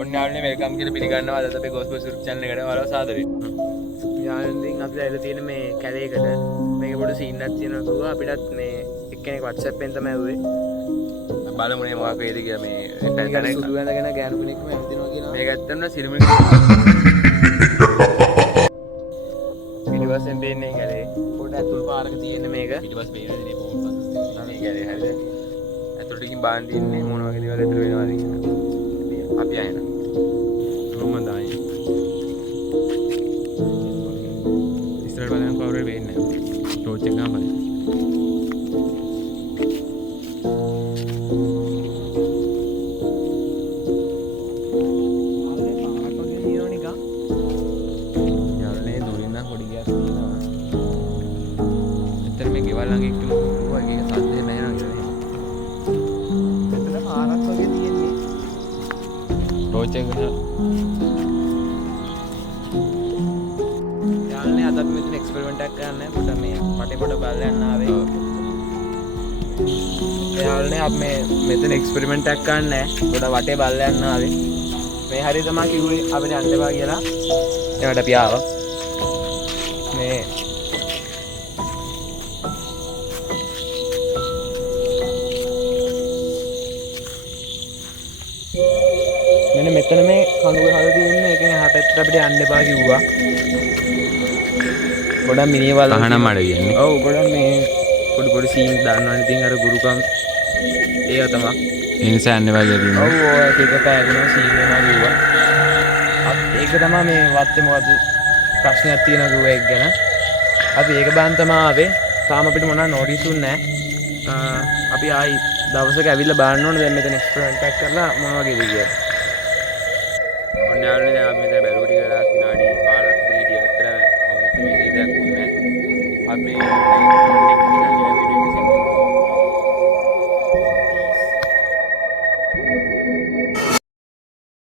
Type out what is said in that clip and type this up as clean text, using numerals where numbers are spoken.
ඔන්න යාළුවනේ වෙල්කම් කියලා පිළිගන්නවා අද අපි ගෝස්පල් සුරුක් channel එකට වරව සාදරේ. යාළුවනේ අපි ඇවිල්ලා තියෙන මේ කැලේකට මේක පොඩි සීන් එකක් තියෙනවා කිව්වා අපිටත් මේ එක්කෙනෙක් WhatsApp එකෙන් තමයි ඇහුවේ. බලමු නේ මොකක් වේද කියලා මේ පැත්තට සුදු වැඳගෙන ගෑනු කෙනෙක්ම ඇවිදිනවා කියනවා. මේක ඇත්තටම සිරිමුණු පිටිපස්සෙන් දෙන්නේ කැලේ. පොඩ ඇතුල් පාරක තියෙන මේක. පිටිපස්ස පේනද නේ පොල් පස්ස. මේ කැලේ හරිද? ඇතුළටකින් බාන් දින්නේ මොන වගේ දේවල් ඇතුළ වෙනවද කියලා. අපි ආයෙන. කොහොමදයි? ඉස්සරහට බලන්න කවුරු වෙන්නේ නැහැ. ටෝච් එක ගන්න බලන්න. ළඟ එක්කම වගේ සද්දේ නැහැ නේද? එතන පාරක් වගේ තියෙන්නේ. ටෝච් එක ගන්න. යාළුවනේ අද අපි මෙතන එක්ස්පෙරිමන්ට් එකක් කරන්න පොඩ මේ වටේ පොඩ බලලා යන්න ආවේ. යාළුවනේ අපි මෙතන එක්ස්පෙරිමන්ට් එකක් කරන්න පොඩ වටේ බලලා යන්න ආවේ. මේ හරිය තමයි කිව්වේ අපිට යන්න එපා කියලා. ඒකට අපි ආවා. මේ මෙන්න මෙතන මේ කණු ගහලා තියෙන්නේ ඒකෙන් එහා පැත්තට අපිට යන්න එපා කිව්වා. ගොඩක් මිනිහවල් තහනම් මඩ කියන්නේ. ඔව් ගොඩක් මේ පොඩි සීන් දාන්නවනේ ඉතින් අර ගුරුකම් ඒව තමයි. ඒ නිසා යන්න එපා කියලා තියෙනවා. ඔව් ඔය එක පෑගුණා සීන් වෙනවා කිව්වා. ඒක තමයි මේ වත්තේ මොකද ප්‍රශ්නයක් තියෙනවා කිව්වා ඒක ගැන. අපි ඒක බාන් තමයි ආවේ. තාම අපිට මොනවා නෝටිස් උන්නේ නැහැ. අපි ආයි දවසක ඇවිල්ලා බලන්න ඕනේ දැන් මෙතන එක්ස්පෙරිමන්ට් එකක් කරලා මොන වගේද කියලා. ඔන්න යාළුවනේ දැන් අපි මෙතන බැලුව ටික වෙලා විනාඩි 15ක් විතර හිටියා. ඇත්තට මොකද විශේෂයක් වුණේ නැහැ. අපි මේ